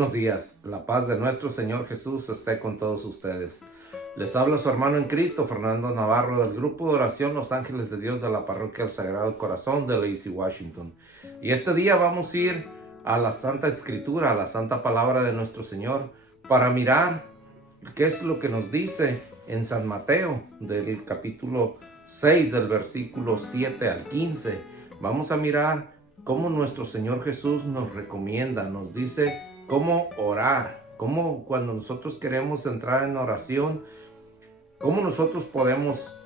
Buenos días, la paz de nuestro Señor Jesús esté con todos ustedes. Les habla su hermano en Cristo, Fernando Navarro, del grupo de oración Los Ángeles de Dios de la Parroquia del Sagrado Corazón de Lacey, Washington. Y este día vamos a ir a la Santa Escritura, a la Santa Palabra de nuestro Señor, para mirar qué es lo que nos dice en San Mateo, del capítulo 6, del versículo 7 al 15. Vamos a mirar cómo nuestro Señor Jesús nos recomienda, nos dice cómo orar, cómo cuando nosotros queremos entrar en oración, cómo nosotros podemos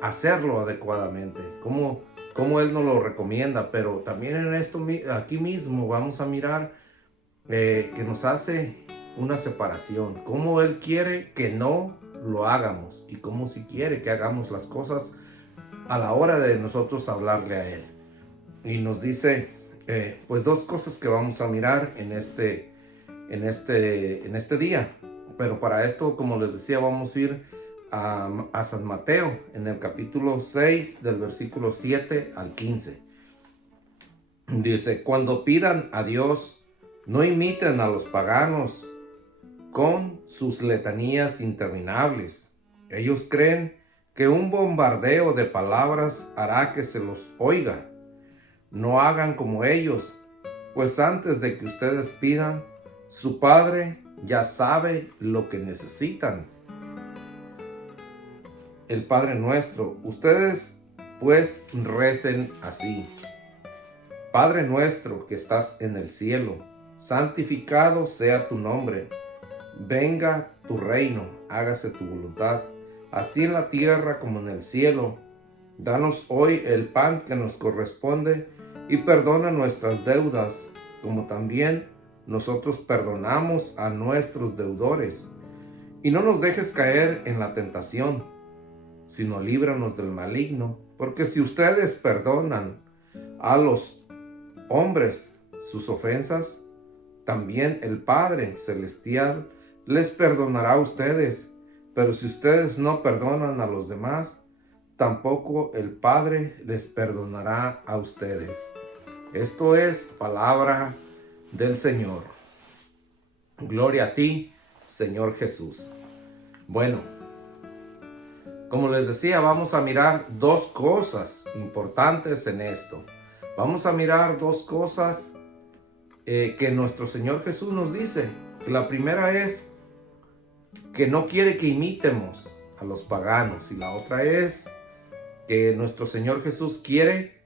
hacerlo adecuadamente, cómo Él nos lo recomienda. Pero también en esto, aquí mismo vamos a mirar que nos hace una separación, cómo Él quiere que no lo hagamos y cómo si quiere que hagamos las cosas a la hora de nosotros hablarle a Él. Y nos dice pues dos cosas que vamos a mirar en este día. Pero para esto, como les decía, vamos a ir a San Mateo en el capítulo 6 del versículo 7 al 15. Dice: cuando pidan a Dios, no imiten a los paganos con sus letanías interminables. Ellos creen que un bombardeo de palabras hará que se los oiga. No hagan como ellos, pues antes de que ustedes pidan, su Padre ya sabe lo que necesitan. El Padre Nuestro. Ustedes pues recen así: Padre nuestro que estás en el cielo, santificado sea tu nombre. Venga tu reino, hágase tu voluntad, así en la tierra como en el cielo. Danos hoy el pan que nos corresponde y perdona nuestras deudas, como también nosotros perdonamos a nuestros deudores. Y no nos dejes caer en la tentación, sino líbranos del maligno, porque si ustedes perdonan a los hombres sus ofensas, también el Padre Celestial les perdonará a ustedes. Pero si ustedes no perdonan a los demás, tampoco el Padre les perdonará a ustedes. Esto es palabra del Señor. Gloria a ti, Señor Jesús. Bueno, como les decía, vamos a mirar dos cosas importantes en esto. Vamos a mirar dos cosas que nuestro Señor Jesús nos dice. La primera es que no quiere que imitemos a los paganos, y la otra es que nuestro Señor Jesús quiere,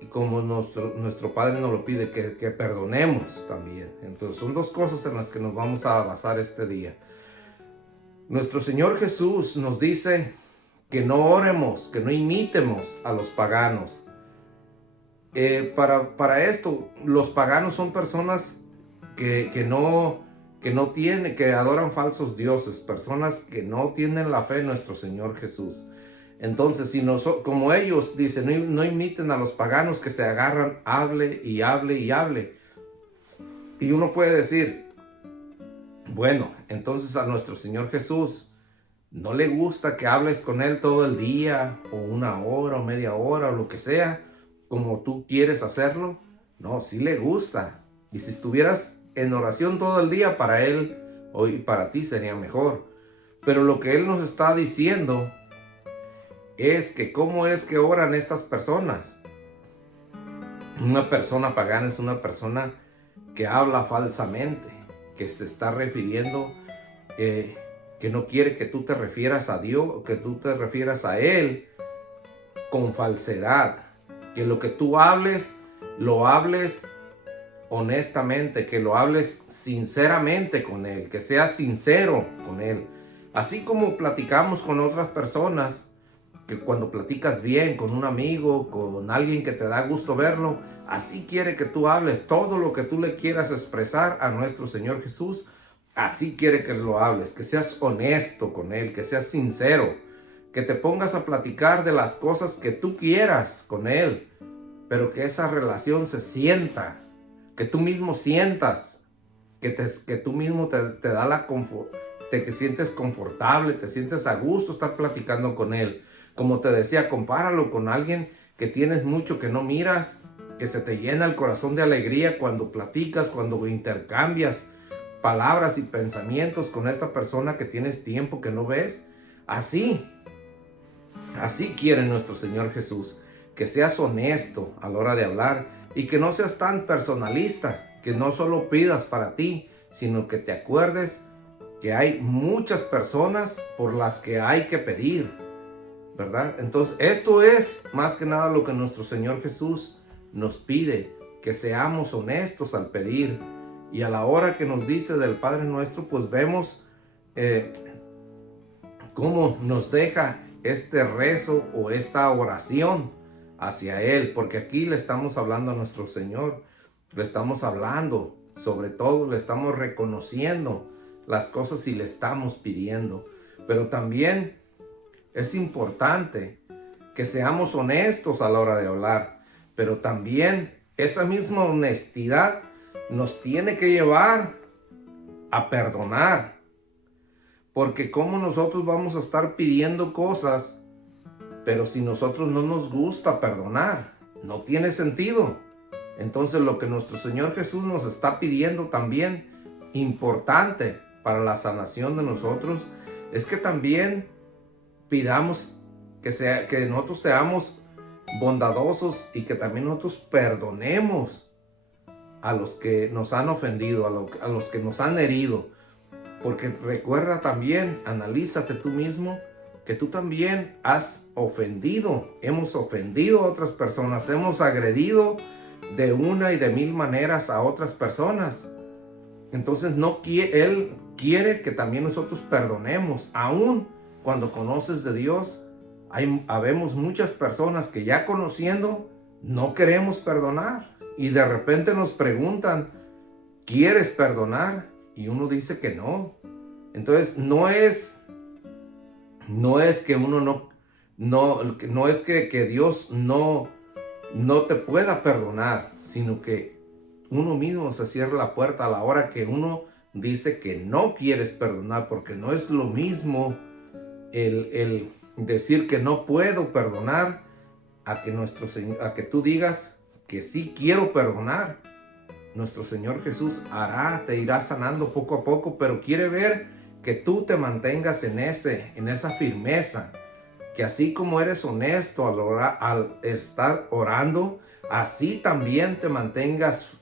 y como nuestro Padre nos lo pide, que perdonemos también. Entonces son dos cosas en las que nos vamos a basar este día. Nuestro Señor Jesús nos dice que no oremos, que no imitemos a los paganos. Para esto, los paganos son personas que adoran falsos dioses, personas que no tienen la fe en nuestro Señor Jesús. Entonces, como ellos dicen, no imiten a los paganos que se agarran, hable y hable y hable. Y uno puede decir, bueno, entonces a nuestro Señor Jesús no le gusta que hables con Él todo el día, o una hora, o media hora, o lo que sea, como tú quieres hacerlo. No, sí le gusta. Y si estuvieras en oración todo el día, para Él y para ti sería mejor. Pero lo que Él nos está diciendo es que cómo es que oran estas personas. Una persona pagana es una persona que habla falsamente, que se está refiriendo, que no quiere que tú te refieras a Dios, que tú te refieras a Él con falsedad, que lo que tú hables, lo hables honestamente, que lo hables sinceramente con Él, que seas sincero con Él. Así como platicamos con otras personas, que cuando platicas bien con un amigo, con alguien que te da gusto verlo, así quiere que tú hables todo lo que tú le quieras expresar a nuestro Señor Jesús. Así quiere que lo hables, que seas honesto con Él, que seas sincero, que te pongas a platicar de las cosas que tú quieras con Él, pero que esa relación se sienta, que tú mismo sientas, que tú mismo te da la confort, te sientes confortable, te sientes a gusto estar platicando con Él. Como te decía, compáralo con alguien que tienes mucho que no miras, que se te llena el corazón de alegría cuando platicas, cuando intercambias palabras y pensamientos con esta persona que tienes tiempo que no ves. Así quiere nuestro Señor Jesús, que seas honesto a la hora de hablar y que no seas tan personalista, que no solo pidas para ti, sino que te acuerdes que hay muchas personas por las que hay que pedir, ¿verdad? Entonces, esto es más que nada lo que nuestro Señor Jesús nos pide, que seamos honestos al pedir. Y a la hora que nos dice del Padre Nuestro, pues vemos cómo nos deja este rezo o esta oración hacia Él, porque aquí le estamos hablando a nuestro Señor, le estamos hablando, sobre todo le estamos reconociendo las cosas y le estamos pidiendo. Pero también es importante que seamos honestos a la hora de hablar, pero también esa misma honestidad nos tiene que llevar a perdonar, porque como nosotros vamos a estar pidiendo cosas, pero si nosotros no nos gusta perdonar, no tiene sentido. Entonces lo que nuestro Señor Jesús nos está pidiendo también, importante para la sanación de nosotros, es que también pidamos que nosotros seamos bondadosos y que también nosotros perdonemos a los que nos han ofendido, a los que nos han herido. Porque recuerda también, analízate tú mismo, que tú también has ofendido, hemos ofendido a otras personas, hemos agredido de una y de mil maneras a otras personas. Entonces Él quiere que también nosotros perdonemos. Aún cuando conoces de Dios, habemos muchas personas que ya conociendo no queremos perdonar. Y de repente nos preguntan, ¿quieres perdonar? Y uno dice que no. Entonces no es que uno no es que Dios no te pueda perdonar, sino que uno mismo se cierra la puerta a la hora que uno dice que no quieres perdonar, porque no es lo mismo el decir que no puedo perdonar a que tú digas que sí quiero perdonar. Nuestro Señor Jesús te irá sanando poco a poco, pero quiere ver que tú te mantengas en esa firmeza, que así como eres honesto al estar orando, así también te mantengas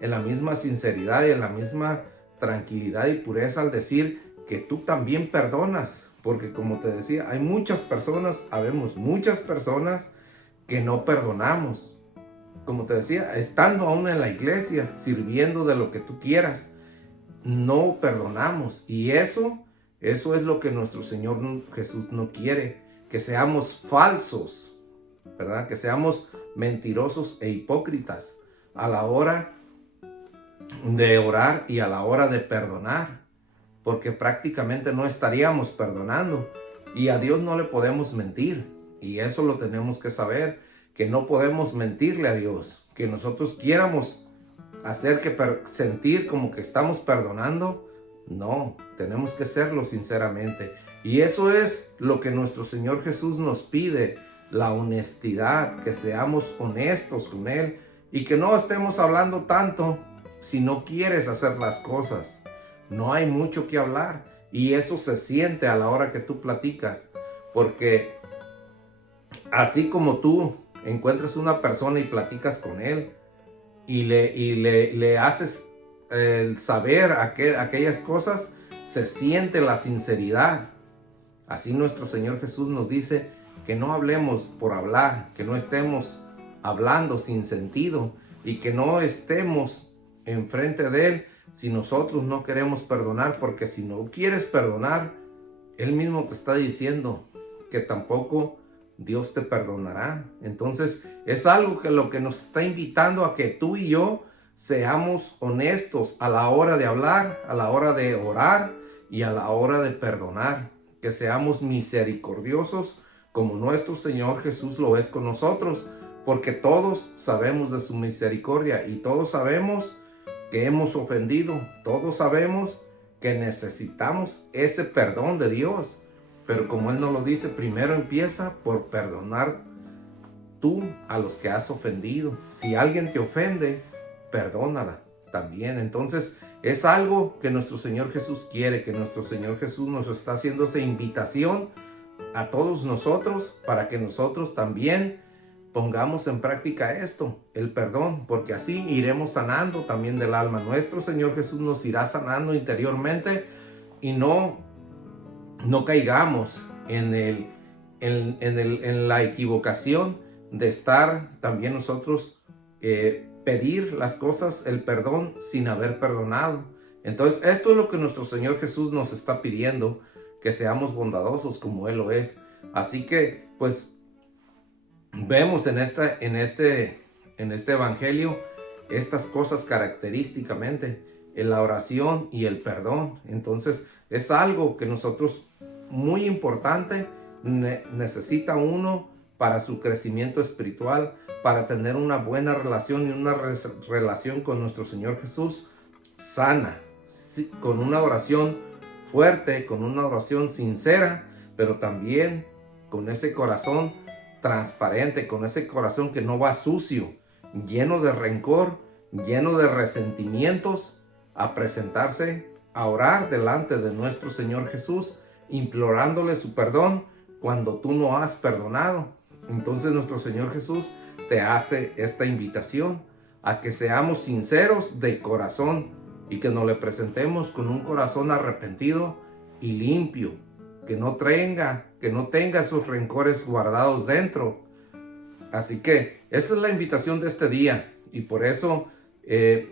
en la misma sinceridad y en la misma tranquilidad y pureza al decir que tú también perdonas, porque como te decía, habemos muchas personas que no perdonamos. Como te decía, estando aún en la iglesia, sirviendo de lo que tú quieras, no perdonamos. Y eso es lo que nuestro Señor Jesús no quiere, que seamos falsos, ¿verdad? Que seamos mentirosos e hipócritas a la hora de orar y a la hora de perdonar, porque prácticamente no estaríamos perdonando y a Dios no le podemos mentir. Y eso lo tenemos que saber, que no podemos mentirle a Dios, que nosotros quieramos sentir como que estamos perdonando. No, tenemos que hacerlo sinceramente. Y eso es lo que nuestro Señor Jesús nos pide, la honestidad, que seamos honestos con Él y que no estemos hablando tanto si no quieres hacer las cosas. No hay mucho que hablar y eso se siente a la hora que tú platicas, porque así como tú encuentras una persona y platicas con él y le haces saber aquellas cosas, se siente la sinceridad. Así nuestro Señor Jesús nos dice que no hablemos por hablar, que no estemos hablando sin sentido y que no estemos enfrente de Él si nosotros no queremos perdonar, porque si no quieres perdonar, Él mismo te está diciendo que tampoco Dios te perdonará. Entonces es algo que lo que nos está invitando a que tú y yo seamos honestos a la hora de hablar, a la hora de orar y a la hora de perdonar, que seamos misericordiosos como nuestro Señor Jesús lo es con nosotros, porque todos sabemos de su misericordia y todos sabemos que hemos ofendido, todos sabemos que necesitamos ese perdón de Dios. Pero como Él nos lo dice, primero empieza por perdonar tú a los que has ofendido. Si alguien te ofende, perdónala también. Entonces es algo que nuestro Señor Jesús quiere, que nuestro Señor Jesús nos está haciendo esa invitación a todos nosotros para que nosotros también pongamos en práctica esto, el perdón, porque así iremos sanando también del alma. Nuestro Señor Jesús nos irá sanando interiormente y no caigamos en la equivocación de estar también nosotros pedir las cosas, el perdón sin haber perdonado. Entonces esto es lo que nuestro Señor Jesús nos está pidiendo, que seamos bondadosos como Él lo es. Así que pues vemos en este evangelio estas cosas característicamente, en la oración y el perdón. Entonces es algo que nosotros, muy importante, necesita uno para su crecimiento espiritual, para tener una buena relación y una relación con nuestro Señor Jesús sana, con una oración fuerte, con una oración sincera, pero también con ese corazón transparente, con ese corazón que no va sucio, lleno de rencor, lleno de resentimientos, a presentarse, a orar delante de nuestro Señor Jesús, implorándole su perdón cuando tú no has perdonado. Entonces nuestro Señor Jesús te hace esta invitación a que seamos sinceros de corazón y que nos le presentemos con un corazón arrepentido y limpio, que no tenga sus rencores guardados dentro. Así que esa es la invitación de este día, y por eso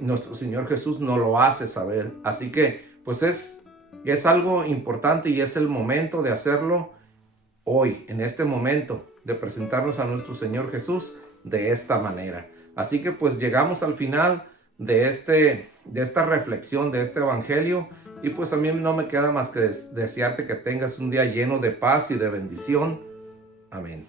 nuestro Señor Jesús nos lo hace saber. Así que pues es algo importante, y es el momento de hacerlo hoy, en este momento, de presentarnos a nuestro Señor Jesús de esta manera. Así que pues llegamos al final de esta reflexión, de este evangelio, y pues a mí no me queda más que desearte que tengas un día lleno de paz y de bendición. Amén.